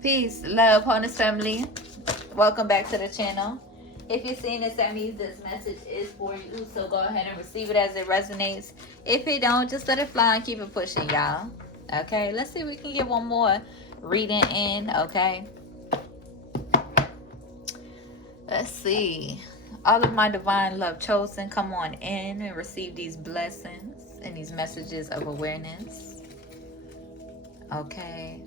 Peace, love, wholeness, family. Welcome back to the channel. If you're seeing this, that means this message is for you. So go ahead and receive it as it resonates. If it don't, just let it fly and keep it pushing, y'all. Okay, let's see if we can get one more reading in. Okay. Let's see. All of my divine love chosen, come on in and receive these blessings and these messages of awareness. Okay.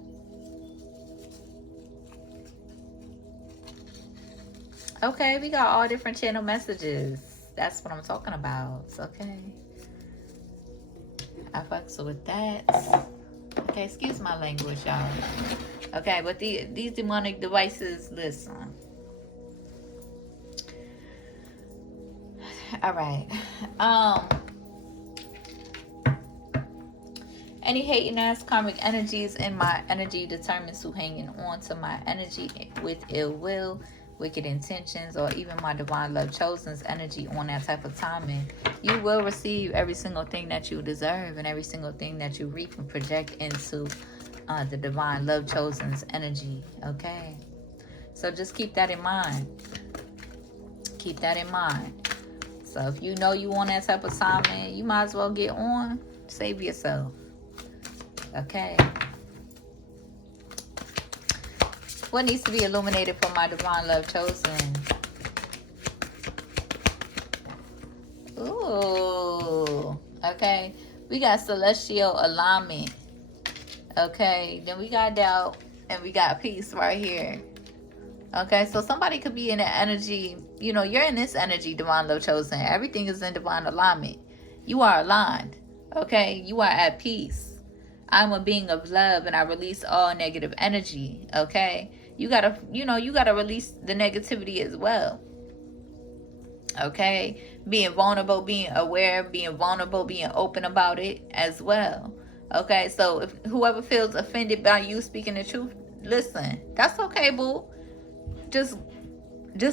Okay, we got all different channel messages. That's what I'm talking about. Okay. I fucks with that. Okay, excuse my language, y'all. Okay, but these demonic devices, listen. All right. Any hating ass karmic energies in my energy determines who hanging on to my energy with ill will, wicked intentions, or even my divine love chosen's energy on that type of timing. You will receive every single thing that you deserve and every single thing that you reap and project into the divine love chosen's energy. Okay, so just keep that in mind. Keep that in mind. So if you know you want that type of assignment, you might as well get on. Save yourself. Okay. What needs to be illuminated for my divine love chosen? Ooh. Okay. We got celestial alignment. Okay. Then we got doubt. And we got peace right here. Okay. So somebody could be in the energy. You know, you're in this energy, divine love chosen. Everything is in divine alignment. You are aligned. Okay. You are at peace. I'm a being of love and I release all negative energy. Okay. You gotta release the negativity as well. Okay. Being vulnerable, being aware, being vulnerable, being open about it as well. Okay. So if whoever feels offended by you speaking the truth, listen, that's okay, boo. Just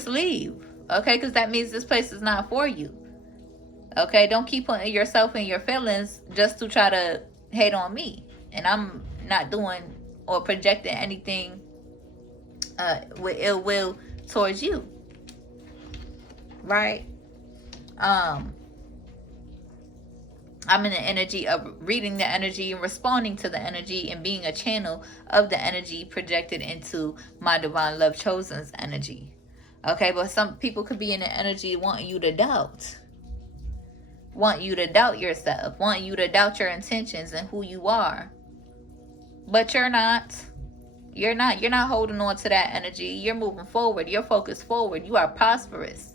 leave. Okay. Because that means this place is not for you. Okay. Don't keep putting yourself in your feelings just to try to hate on me. And I'm not doing or projecting anything with ill will towards you. Right? I'm in the energy of reading the energy and responding to the energy and being a channel of the energy projected into my divine love chosen's energy. Okay, but some people could be in the energy wanting you to doubt. Want you to doubt yourself. Want you to doubt your intentions and who you are. But you're not. You're not holding on to that energy. You're moving forward. You're focused forward. You are prosperous.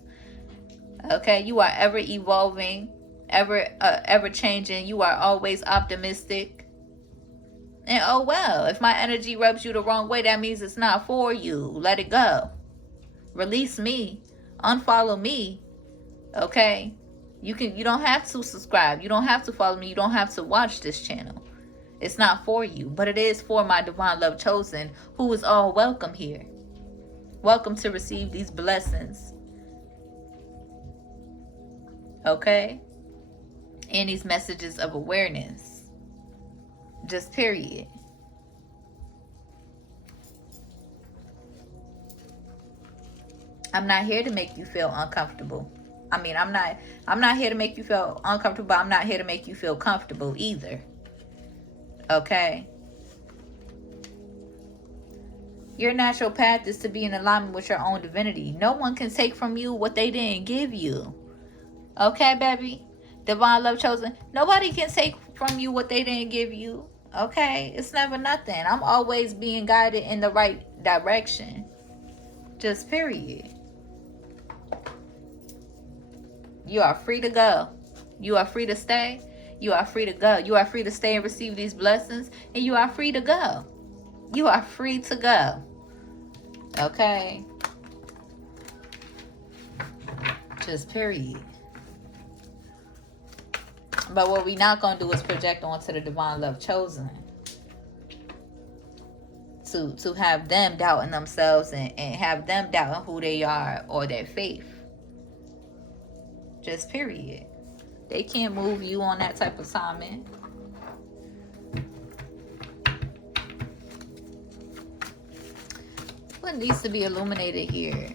Okay? You are ever evolving, ever changing. You are always optimistic. And oh well, if my energy rubs you the wrong way, that means it's not for you. Let it go. Release me. Unfollow me. Okay? You don't have to subscribe. You don't have to follow me. You don't have to watch this channel. It's not for you, but it is for my divine love chosen, who is all welcome here. Welcome to receive these blessings. Okay? And these messages of awareness. Just period. I'm not here to make you feel uncomfortable. I mean, I'm not here to make you feel uncomfortable, but I'm not here to make you feel comfortable either. Okay? Your natural path is to be in alignment with your own divinity. No one can take from you what they didn't give you. Okay, baby? Divine love chosen. Nobody can take from you what they didn't give you. Okay? It's never nothing. I'm always being guided in the right direction. Just period. You are free to go. You are free to stay. You are free to go. You are free to stay and receive these blessings. And you are free to go. You are free to go. Okay? Just period. But what we're not going to do is project onto the divine love chosen. To have them doubting themselves and have them doubting who they are or their faith. Just period. They can't move you on that type of assignment. What needs to be illuminated here?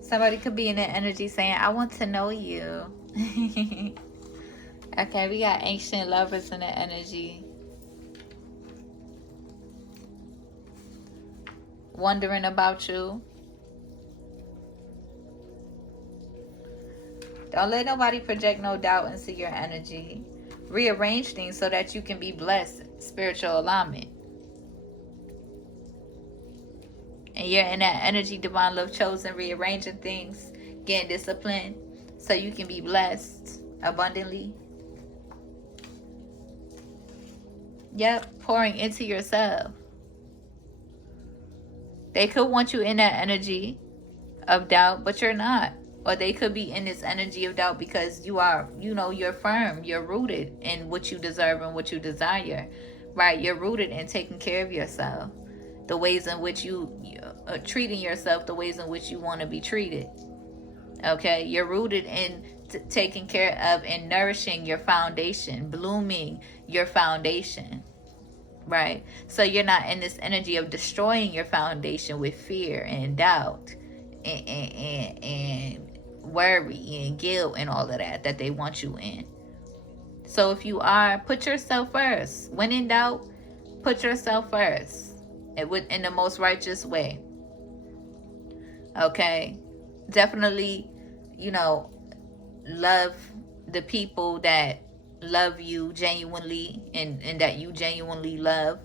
Somebody could be in that energy saying, I want to know you. Okay, we got ancient lovers in the energy. Wondering about you. Don't let nobody project no doubt into your energy. Rearrange things so that you can be blessed. Spiritual alignment. And you're in that energy, divine love chosen, rearranging things, getting disciplined so you can be blessed abundantly. Yep, pouring into yourself. They could want you in that energy of doubt, but you're not. Or they could be in this energy of doubt because you are, you're firm. You're rooted in what you deserve and what you desire, right? You're rooted in taking care of yourself. The ways in which you are treating yourself, the ways in which you want to be treated. Okay? You're rooted in taking care of and nourishing your foundation, blooming your foundation. Right? So you're not in this energy of destroying your foundation with fear and doubt and worry and guilt and all of that they want you in. So if you are, put yourself first. When in doubt, put yourself first. In the most righteous way. Okay? Definitely, love the people that love you genuinely and that you genuinely love.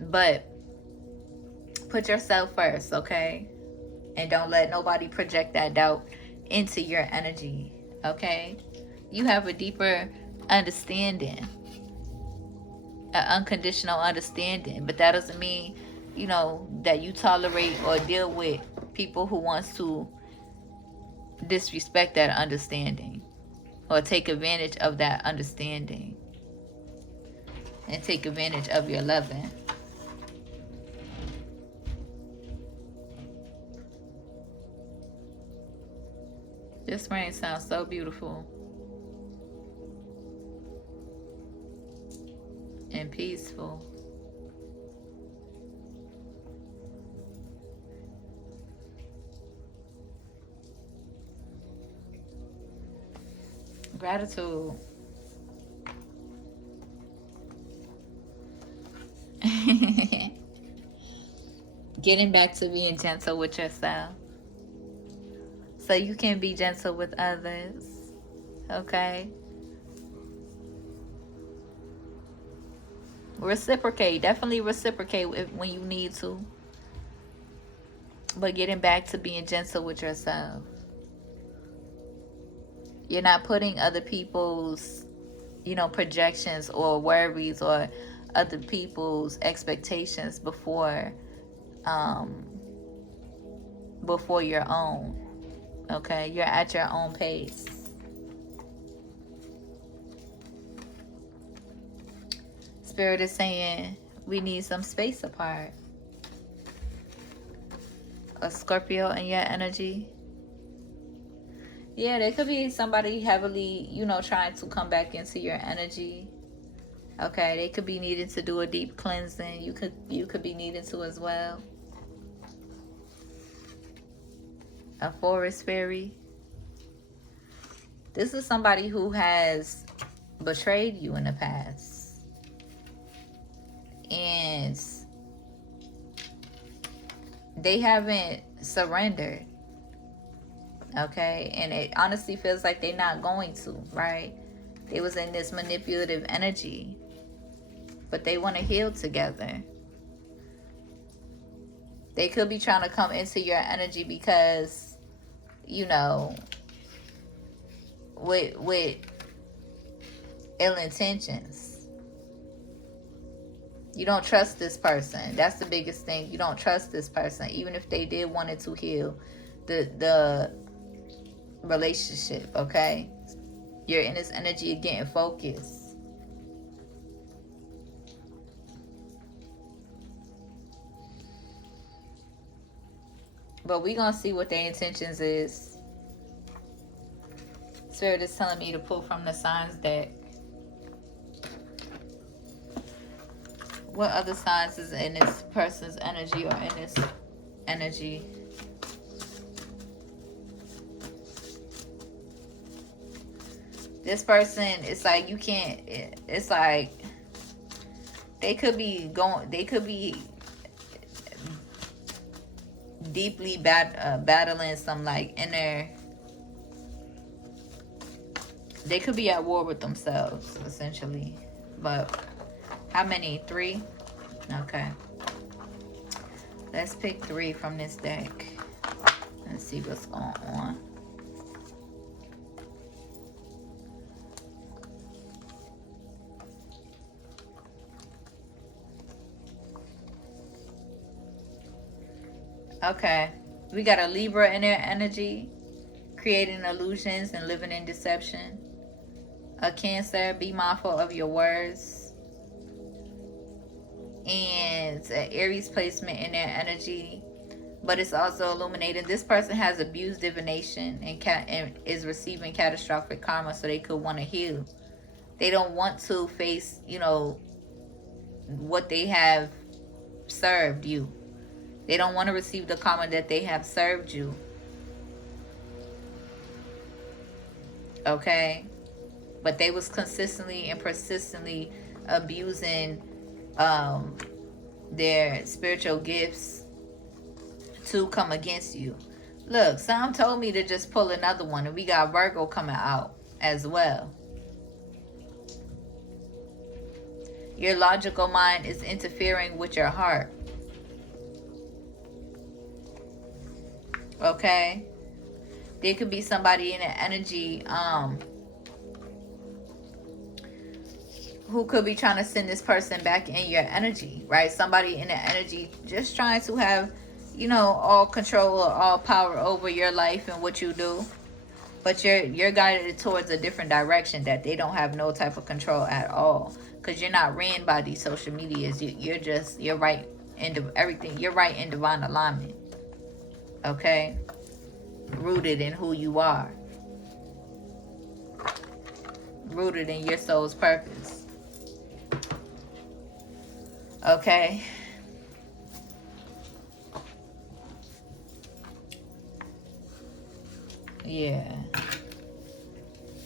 But put yourself first, okay? And don't let nobody project that doubt into your energy, okay? You have a deeper understanding, an unconditional understanding, but that doesn't mean, that you tolerate or deal with people who wants to disrespect that understanding or take advantage of that understanding and take advantage of your loving. This rain sounds so beautiful and peaceful. Gratitude. Getting back to being gentle with yourself so you can be gentle with others. Okay? Reciprocate. Definitely reciprocate when you need to. But getting back to being gentle with yourself. You're not putting other people's, projections or worries or other people's expectations before your own. Okay? You're at your own pace. Spirit is saying we need some space apart. A Scorpio in your energy. Yeah, there could be somebody heavily, trying to come back into your energy. Okay, they could be needing to do a deep cleansing. You could be needing to as well. A forest fairy. This is somebody who has betrayed you in the past. And they haven't surrendered. Okay, and it honestly feels like they're not going to, right? They was in this manipulative energy, but they want to heal together. They could be trying to come into your energy because, with ill intentions. You don't trust this person. That's the biggest thing. You don't trust this person, even if they did wanted to heal the relationship, okay? You're in this energy of getting focused. But we gonna see what their intentions is. Spirit is telling me to pull from the signs deck. What other signs is in this person's energy or in this energy? This person, it's like you can't, it's like they could be deeply battling some like inner, they could be at war with themselves essentially. But how many? 3? Okay, let's pick 3 from this deck and see what's going on. Okay, we got a Libra in their energy, creating illusions and living in deception. A Cancer, be mindful of your words. And an Aries placement in their energy, but it's also illuminating. This person has abused divination and is receiving catastrophic karma, so they could want to heal. They don't want to face, you know, what they have served you. They don't want to receive the karma that they have served you. Okay? But they was consistently and persistently abusing their spiritual gifts to come against you. Look, Sam told me to just pull another one, and we got Virgo coming out as well. Your logical mind is interfering with your heart. Okay? There could be somebody in the energy who could be trying to send this person back in your energy, right? Somebody in the energy just trying to have, you know, all control or all power over your life and what you do. But you're guided towards a different direction that they don't have no type of control at all. Because you're not ran by these social medias. You're right in everything. You're right in divine alignment. Okay? Rooted in who you are. Rooted in your soul's purpose. Okay. Yeah.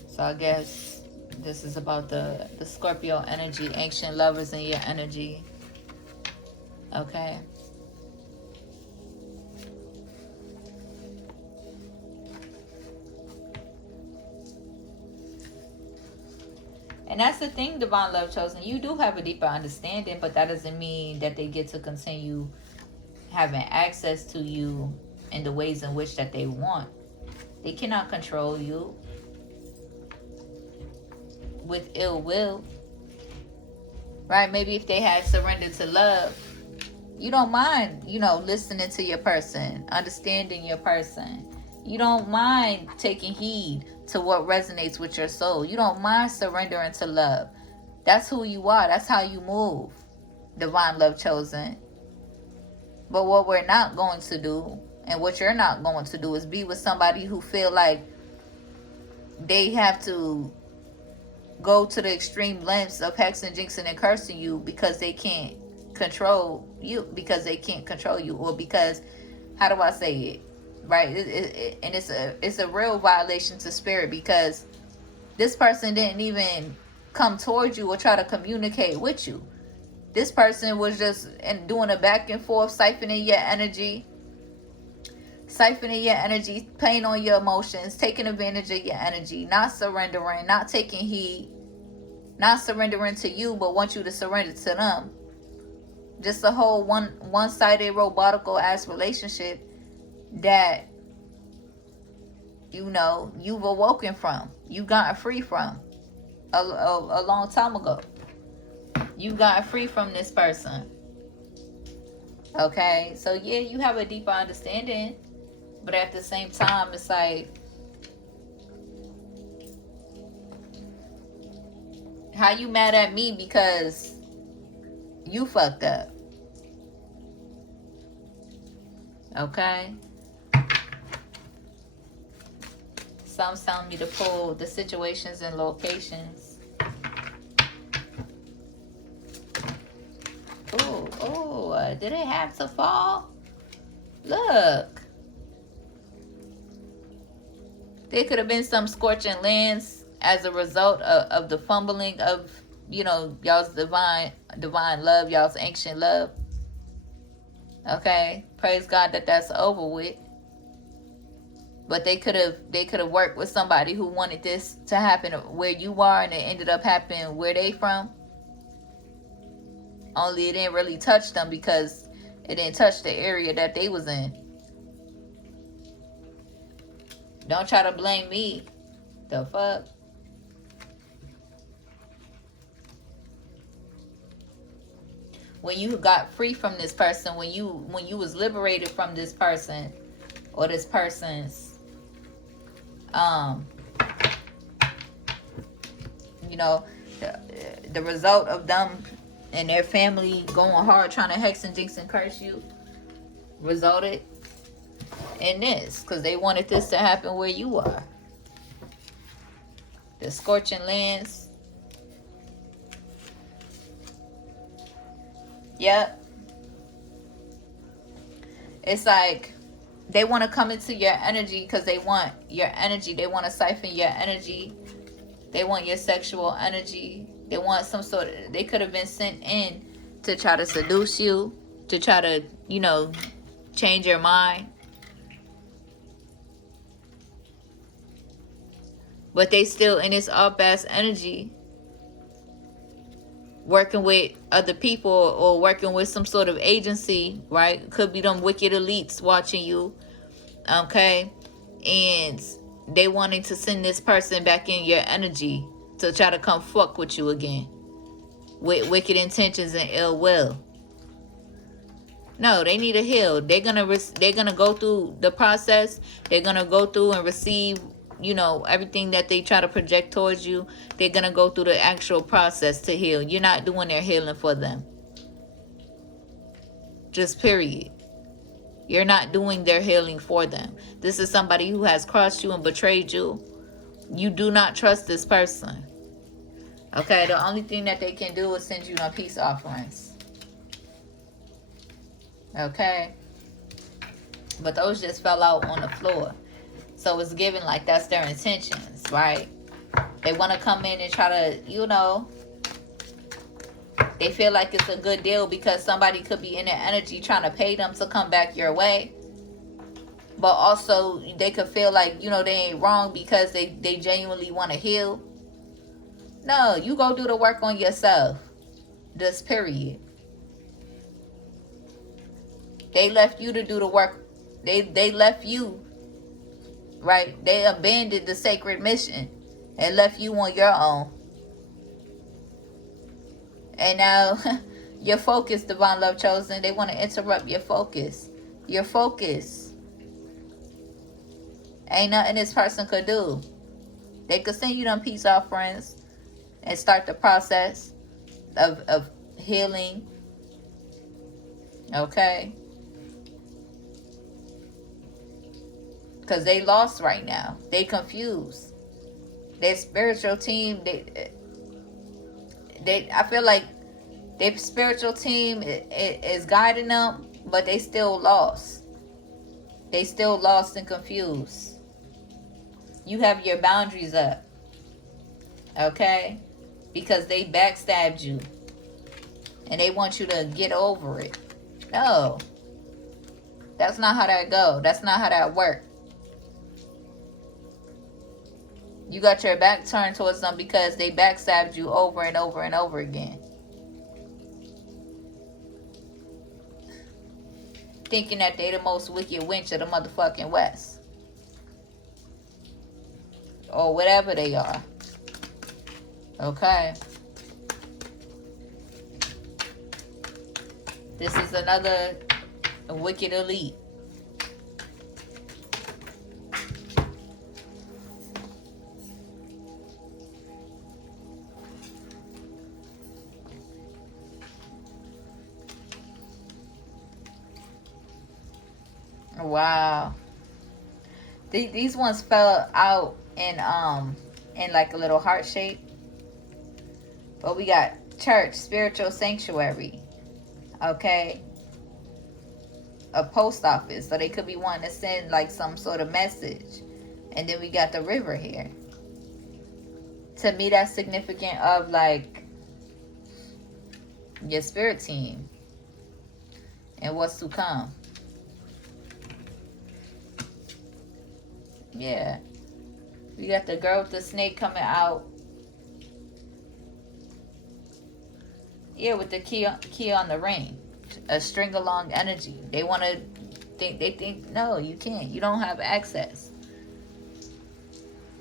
So I guess this is about the Scorpio energy, ancient lovers in your energy. Okay. And that's the thing, Divine Love Chosen. You do have a deeper understanding, but that doesn't mean that they get to continue having access to you in the ways in which that they want. They cannot control you with ill will. Right? Maybe if they had surrendered to love, you don't mind, you know, listening to your person, understanding your person. You don't mind taking heed to what resonates with your soul. You don't mind surrendering to love. That's who you are. That's how you move, Divine Love Chosen. But what we're not going to do, and what you're not going to do, is be with somebody who feel like they have to go to the extreme lengths of hexing, jinxing, and cursing you because they can't control you. Because they can't control you, or because, how do I say it? Right? And it's a real violation to spirit, because this person didn't even come towards you or try to communicate with you. This person was just doing a back and forth, siphoning your energy, playing on your emotions, taking advantage of your energy, not surrendering, not taking heed, not surrendering to you, but want you to surrender to them. Just a whole one-sided, robotical ass relationship that, you know, you've awoken from, you got free from a long time ago. You got free from this person. Okay, so yeah, you have a deeper understanding, but at the same time, it's like, how you mad at me because you fucked up? Okay, Some's telling me to pull the situations and locations. Oh, did it have to fall? Look. There could have been some scorching lands as a result of the fumbling of, you know, y'all's divine love, y'all's ancient love. Okay, praise God that that's over with. But they could have worked with somebody who wanted this to happen where you are, and it ended up happening where they from. Only it didn't really touch them because it didn't touch the area that they was in. Don't try to blame me. The fuck? When you got free from this person, when you was liberated from this person or this person's you know, the result of them and their family going hard trying to hex and jinx and curse you resulted in this, because they wanted this to happen where you are. The scorching lands. Yep. It's like they want to come into your energy because they want your energy. They want to siphon your energy. They want your sexual energy. They want some sort of... They could have been sent in to try to seduce you, to try to, you know, change your mind. But they still in this up-ass energy, working with other people or working with some sort of agency, right? Could be them wicked elites watching you, okay? And they wanting to send this person back in your energy to try to come fuck with you again with wicked intentions and ill will. No, they need to heal. They're gonna go through the process. They're gonna go through and receive, you know, everything that they try to project towards you. They're going to go through the actual process to heal. You're not doing their healing for them. Just period. You're not doing their healing for them. This is somebody who has crossed you and betrayed you. You do not trust this person. Okay, the only thing that they can do is send you on peace offerings. Okay? But those just fell out on the floor. So it's given like that's their intentions, right? They want to come in and try to, you know, they feel like it's a good deal because somebody could be in their energy trying to pay them to come back your way. But also they could feel like, you know, they ain't wrong because they genuinely want to heal. No, you go do the work on yourself. Just period. They left you to do the work. They left you. Right? They abandoned the sacred mission and left you on your own. And now your focus, divine love chosen, they want to interrupt your focus. Your focus. Ain't nothing this person could do. They could send you them peace offerings and start the process of healing. Okay? Because they lost right now. They confused. Their spiritual team, they I feel like their spiritual team is guiding them, but they still lost. They still lost and confused. You have your boundaries up. Okay? Because they backstabbed you. And they want you to get over it. No. That's not how that go. That's not how that work. You got your back turned towards them because they backstabbed you over and over and over again. Thinking that they the most wicked wench of the motherfucking West. Or whatever they are. Okay. This is another wicked elite. Wow. These ones fell out in like a little heart shape. But we got church, spiritual sanctuary, okay? A post office, so they could be wanting to send like some sort of message. And then we got the river here. To me, that's significant of like your spirit team and what's to come. Yeah. We got the girl with the snake coming out. Yeah, with the key on the ring. A string along energy. They want to think, no, you can't. You don't have access.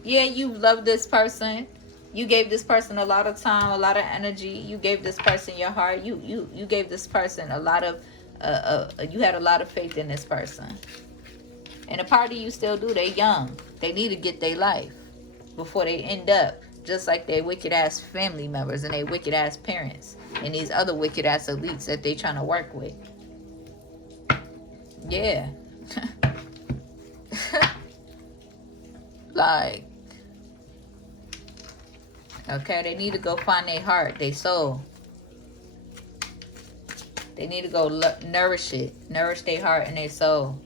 Yeah, you love this person. You gave this person a lot of time, a lot of energy. You gave this person your heart. You gave this person a lot of, you had a lot of faith in this person. And a part of you still do. They young. They need to get their life before they end up just like their wicked ass family members and their wicked ass parents and these other wicked ass elites that they trying to work with. Yeah. Like, okay, they need to go find their heart, their soul. They need to go nourish it. Nourish their heart and their soul.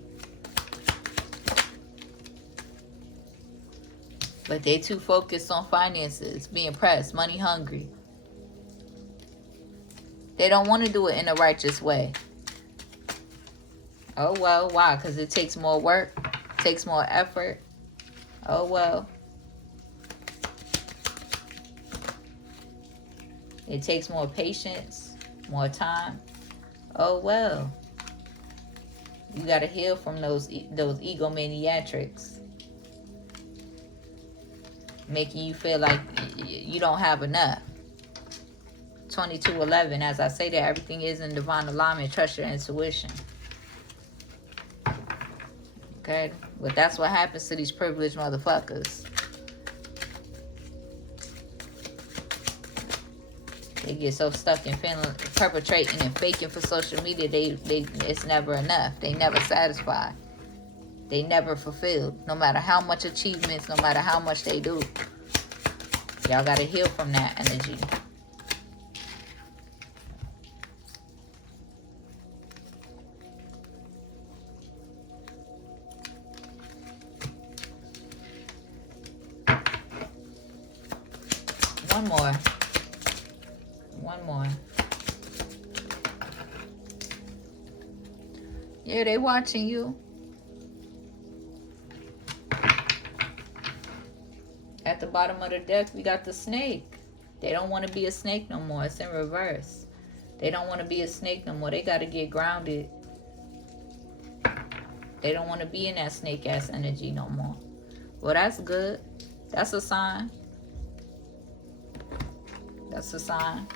But they too focused on finances, being pressed, money hungry. They don't want to do it in a righteous way. Oh, well, why? Because it takes more work, takes more effort. Oh, well. It takes more patience, more time. Oh, well. You got to heal from those egomaniacs. Making you feel like you don't have enough. 2211, as I say that, everything is in divine alignment. Trust your intuition. Okay? But that's what happens to these privileged motherfuckers. They get so stuck in feeling, perpetrating and faking for social media, it's never enough. They never satisfy. They never fulfilled. No matter how much achievements, no matter how much they do. Y'all got to heal from that energy. One more. One more. Yeah, they watching you. At the bottom of the deck, we got the snake. They don't want to be a snake no more. It's in reverse. They don't want to be a snake no more. They got to get grounded. They don't want to be in that snake-ass energy no more. Well, that's good. That's a sign. That's a sign.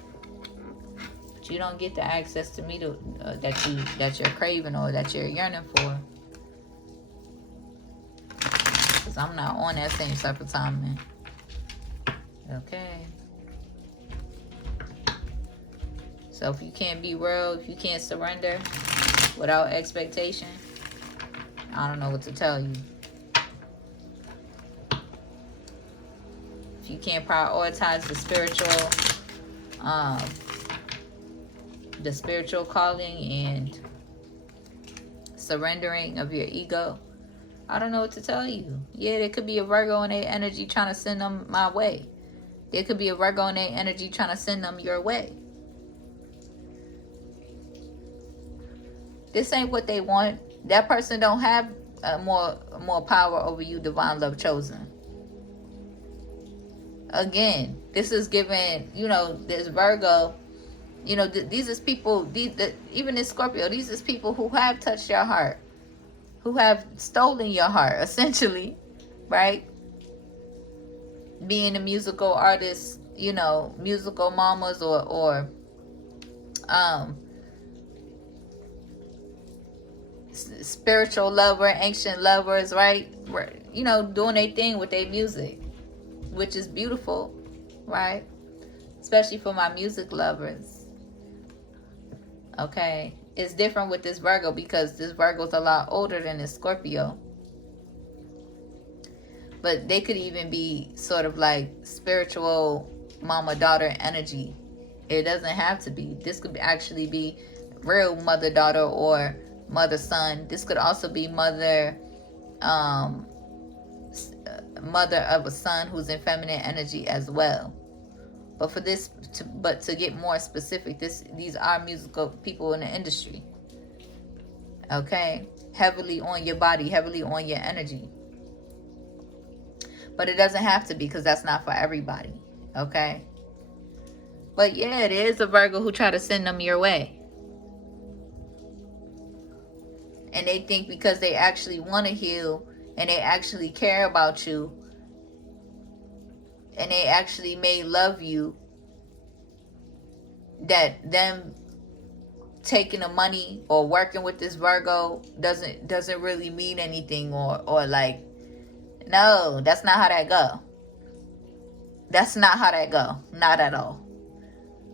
But you don't get the access to me that you're craving or that you're yearning for. Because I'm not on that same type of time, man. Okay. So if you can't be real, if you can't surrender without expectation, I don't know what to tell you. If you can't prioritize the spiritual calling and surrendering of your ego, I don't know what to tell you. Yeah, there could be a Virgo in their energy trying to send them my way. There could be a Virgo in their energy trying to send them your way. This ain't what they want. That person don't have more power over you, divine love chosen. Again, this is given, this Virgo, these is people, even this Scorpio, these is people who have touched your heart, who have stolen your heart, essentially, right? Being a musical artist, musical mamas or spiritual lover, ancient lovers, right? Doing their thing with their music, which is beautiful, right? Especially for my music lovers. Okay, it's different with this Virgo because this Virgo's a lot older than this Scorpio. But they could even be sort of like spiritual mama-daughter energy. It doesn't have to be. This could actually be real mother-daughter or mother-son. This could also be mother of a son who's in feminine energy as well. But for this, to get more specific, these are musical people in the industry. Okay, heavily on your body, heavily on your energy. But it doesn't have to be, because that's not for everybody. Okay. But yeah, it is a Virgo who try to send them your way. And they think because they actually want to heal and they actually care about you and they actually may love you, that them taking the money or working with this Virgo doesn't really mean anything, or like, no, that's not how that go. That's not how that go. Not at all.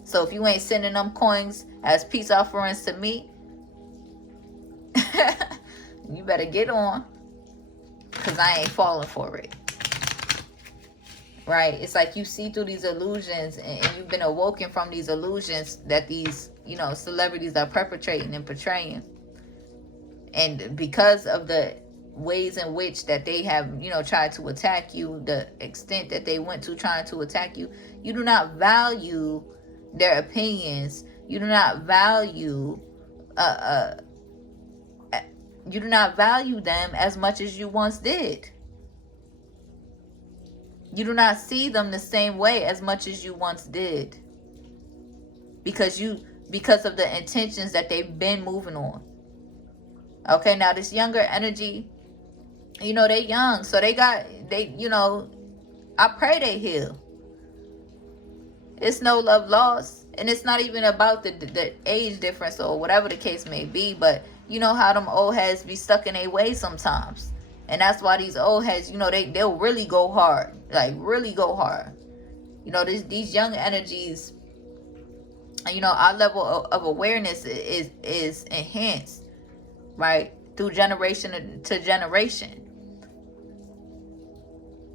So if you ain't sending them coins as peace offerings to me, you better get on, because I ain't falling for it. Right? It's like you see through these illusions, and you've been awoken from these illusions that these, celebrities are perpetrating and portraying. And because of the ways in which that they have, tried to attack you, the extent that they went to trying to attack you, you do not value their opinions. You do not value them as much as you once did. You do not see them the same way as much as you once did, because of the intentions that they've been moving on. Okay, now this younger energy, they young, so I pray they heal. It's no love lost, and it's not even about the age difference or whatever the case may be, but you know how them old heads be stuck in their ways sometimes. And that's why these old heads, they'll really go hard. Like, really go hard. These young energies, our level of awareness is enhanced, right? Through generation to generation.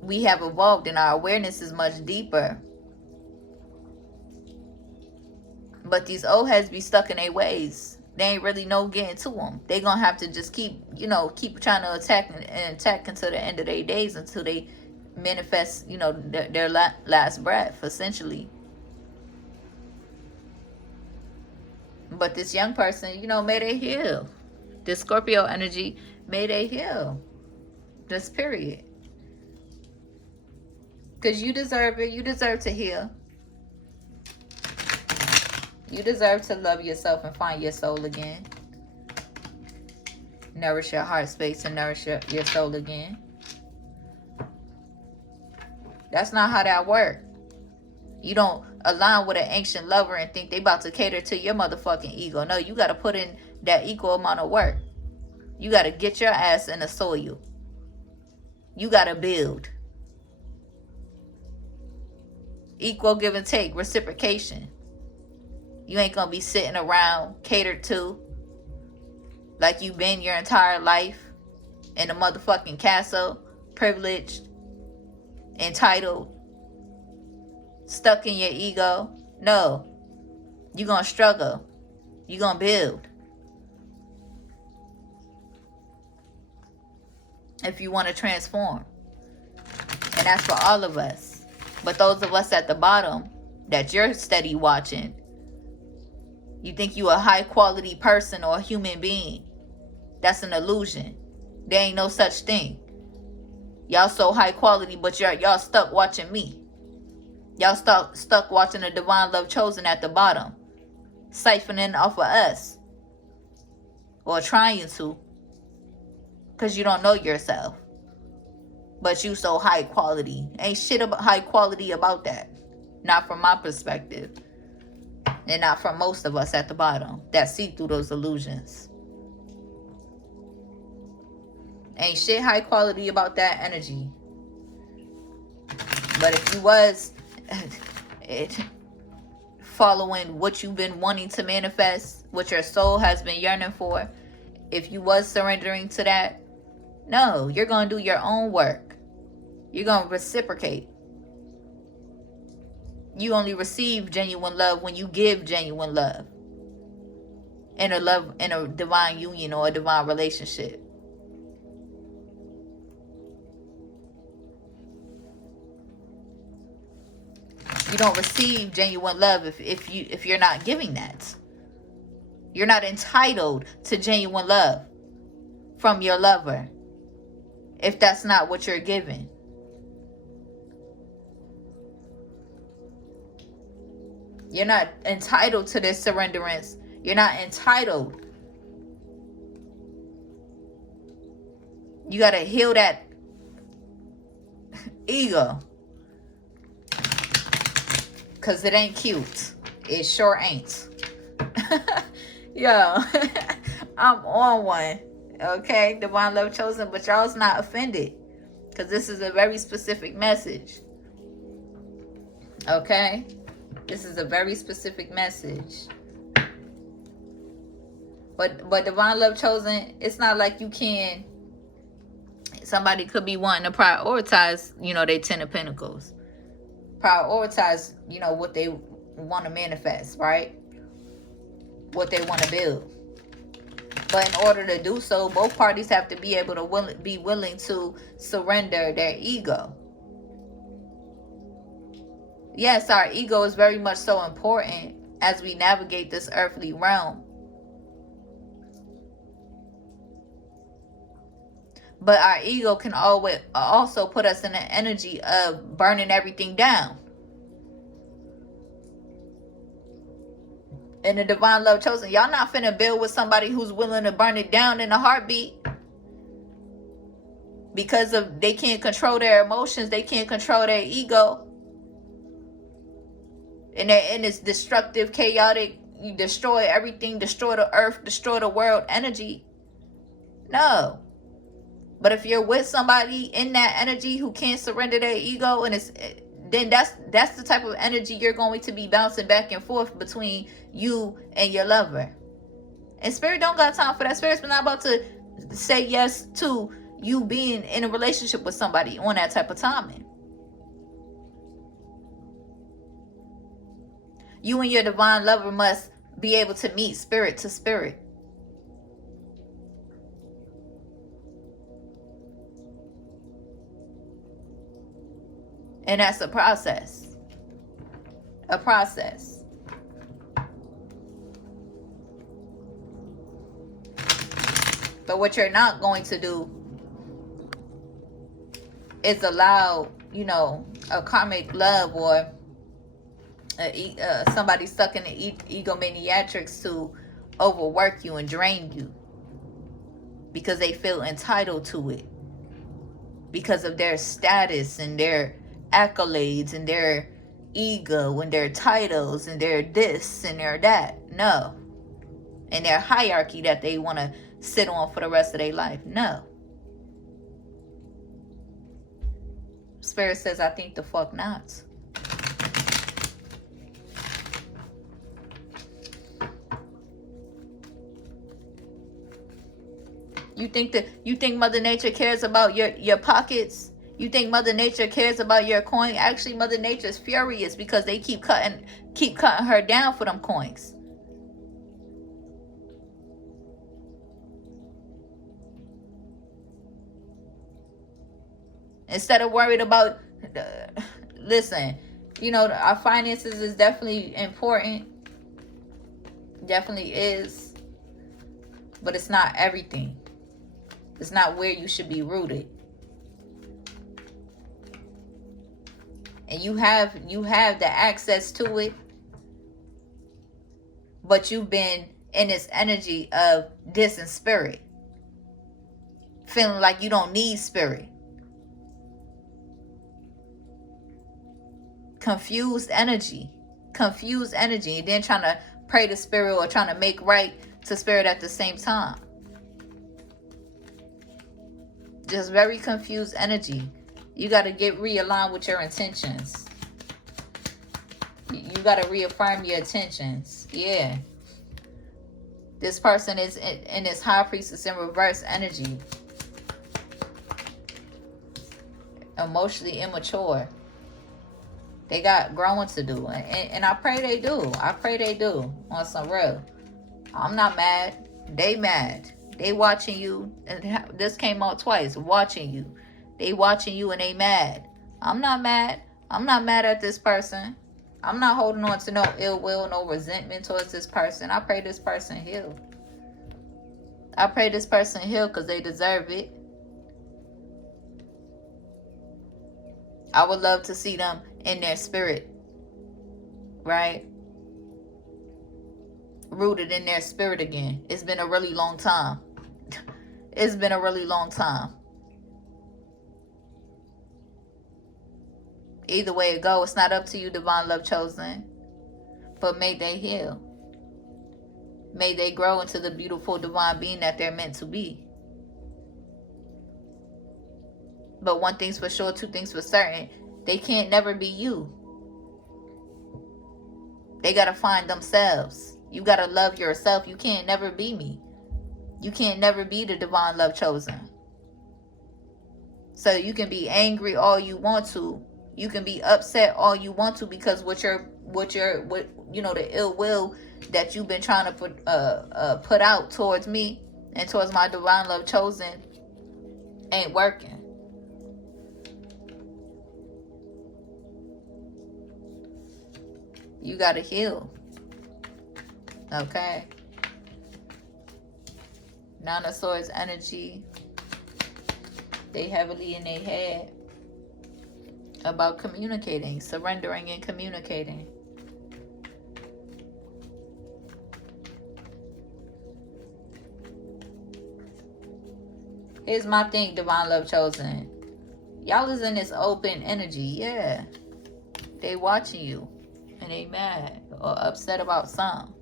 We have evolved and our awareness is much deeper. But these old heads be stuck in their ways. They ain't really no getting to them. They gonna have to just keep trying to attack until the end of their days, until they manifest, their last breath, essentially. But this young person, may they heal. This Scorpio energy, may they heal. Just period. Because you deserve it. You deserve to heal. You deserve to love yourself and find your soul again. Nourish your heart space and nourish your soul again. That's not how that works. You don't align with an ancient lover and think they about to cater to your motherfucking ego. No, you got to put in that equal amount of work. You got to get your ass in the soil. You got to build. Equal give and take, reciprocation. You ain't gonna be sitting around catered to like you've been your entire life in a motherfucking castle, privileged, entitled, stuck in your ego. No. You're gonna struggle. You're gonna build. If you want to transform. And that's for all of us. But those of us at the bottom that you're steady watching, you think you a high quality person or a human being. That's an illusion. There ain't no such thing. Y'all so high quality, but y'all stuck watching me. Y'all stuck watching the divine love chosen at the bottom. Siphoning off of us. Or trying to. Because you don't know yourself. But you so high quality. Ain't shit about high quality about that. Not from my perspective. And not from most of us at the bottom that see through those illusions. Ain't shit high quality about that energy. But if you was following what you've been wanting to manifest, what your soul has been yearning for, if you was surrendering to that, no, you're going to do your own work. You're going to reciprocate. You only receive genuine love when you give genuine love. In a divine union or a divine relationship. You don't receive genuine love if you're not giving that. You're not entitled to genuine love from your lover if that's not what you're giving. You're not entitled to this surrenderance. You're not entitled. You got to heal that ego. Because it ain't cute. It sure ain't. Yo, I'm on one. Okay, divine love chosen. But y'all's not offended. Because this is a very specific message. Okay? This is a very specific message. But divine love chosen, it's not like you can. Somebody could be wanting to prioritize, their 10 of Pentacles. Prioritize, what they want to manifest, right? What they want to build. But in order to do so, both parties have to be able to be willing to surrender their ego. Yes, our ego is very much so important as we navigate this earthly realm. But our ego can always also put us in the energy of burning everything down. In the divine love chosen, y'all not finna build with somebody who's willing to burn it down in a heartbeat. Because they can't control their emotions, they can't control their ego. And they're in this destructive, chaotic, you destroy everything, destroy the earth, destroy the world energy. No. But if you're with somebody in that energy who can't surrender their ego, then that's the type of energy you're going to be bouncing back and forth between you and your lover. And Spirit don't got time for that. Spirit's not about to say yes to you being in a relationship with somebody on that type of timing. You and your divine lover must be able to meet spirit to spirit. And that's a process. A process. But what you're not going to do is allow, a karmic love or somebody stuck in the egomaniatrics to overwork you and drain you. Because they feel entitled to it. Because of their status and their accolades and their ego and their titles and their this and their that. No. And their hierarchy that they want to sit on for the rest of their life. No. Spirit says, I think the fuck not. You think Mother Nature cares about your pockets? You think Mother Nature cares about your coin? Actually, Mother Nature is furious because they keep cutting her down for them coins. Instead of worried about, listen, our finances is definitely important. Definitely is. But it's not everything. It's not where you should be rooted. And you have the access to it. But you've been in this energy of distant spirit. Feeling like you don't need spirit. Confused energy. And then trying to pray to spirit or trying to make right to spirit at the same time. Just very confused energy. You got to get realigned with your intentions. You got to reaffirm your intentions. Yeah. This person is in this high priestess in reverse energy. emotionally immature. They got growing to do. And I pray they do. I pray they do. On some real. I'm not mad. They mad. They watching you. And this came out twice. Watching you. They watching you and they mad. I'm not mad. I'm not mad at this person. I'm not holding on to no ill will, no resentment towards this person. I pray this person heal. I pray this person heal because they deserve it. I would love to see them in their spirit, right? Rooted in their spirit again. It's been a really long time. It's been a really long time. Either way it go, it's not up to you, divine love chosen. But may they heal. May they grow into the beautiful divine being that they're meant to be. But one thing's for sure, two things for certain. They can't never be you. They got to find themselves. You got to love yourself. You can't never be me. You can't never be the divine love chosen. So you can be angry all you want to. You can be upset all you want to because what you know, the ill will that you've been trying to put out towards me and towards my divine love chosen ain't working. You gotta heal. Okay. Nine of Swords energy. They heavily in their head about communicating, surrendering and communicating. Here's my thing, divine love chosen. Y'all is in this open energy. Yeah. They watching you. And they mad or upset about something.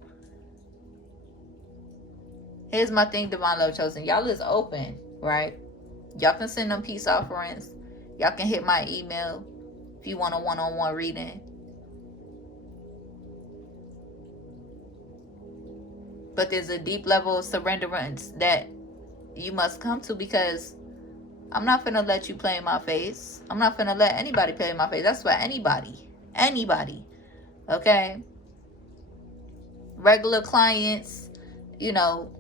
Here's my thing, divine love chosen. Y'all is open, right? Y'all can send them peace offerings. Y'all can hit my email if you want a one-on-one reading. But there's a deep level of surrenderance that you must come to, because I'm not finna let you play in my face. I'm not finna let anybody play in my face. That's for anybody. Anybody. Okay? Regular clients, you know,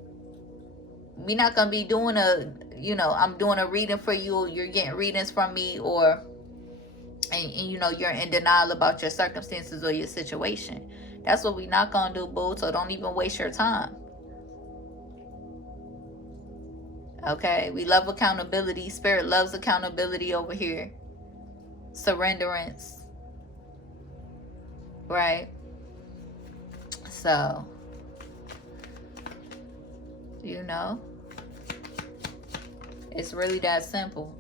we're not going to be doing I'm doing a reading for you. You're getting readings from me, and you know, you're in denial about your circumstances or your situation. That's what we're not going to do, boo. So don't even waste your time. Okay? We love accountability. Spirit loves accountability over here. Surrenderance. Right? So, you know, it's really that simple.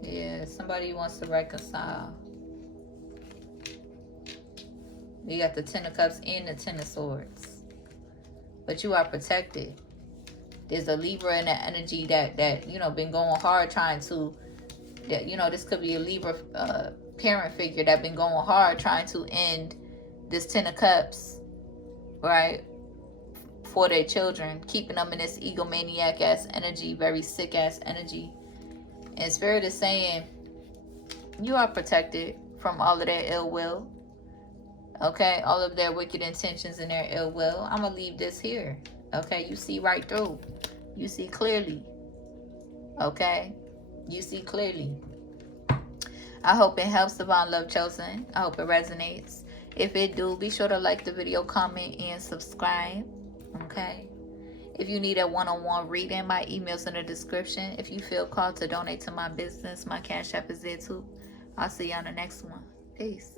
Yeah, somebody wants to reconcile. You got the Ten of Cups and the Ten of Swords. But you are protected. There's a Libra in that energy that you know, been going hard trying to, that, you know, this could be a Libra parent figure that been going hard trying to end this Ten of Cups, right, for their children, keeping them in this egomaniac ass energy, very sick ass energy. And Spirit is saying you are protected from all of their ill will. Okay, all of their wicked intentions and their ill will. I'm gonna leave this here. Okay, you see right through. You see clearly. Okay, you see clearly. I hope it helps, divine love chosen. I hope it resonates. If it do, be sure to like the video, comment, and subscribe. Okay. If you need a one-on-one reading, my email's in the description. If you feel called to donate to my business, my Cash App is there too. I'll see you on the next one. Peace.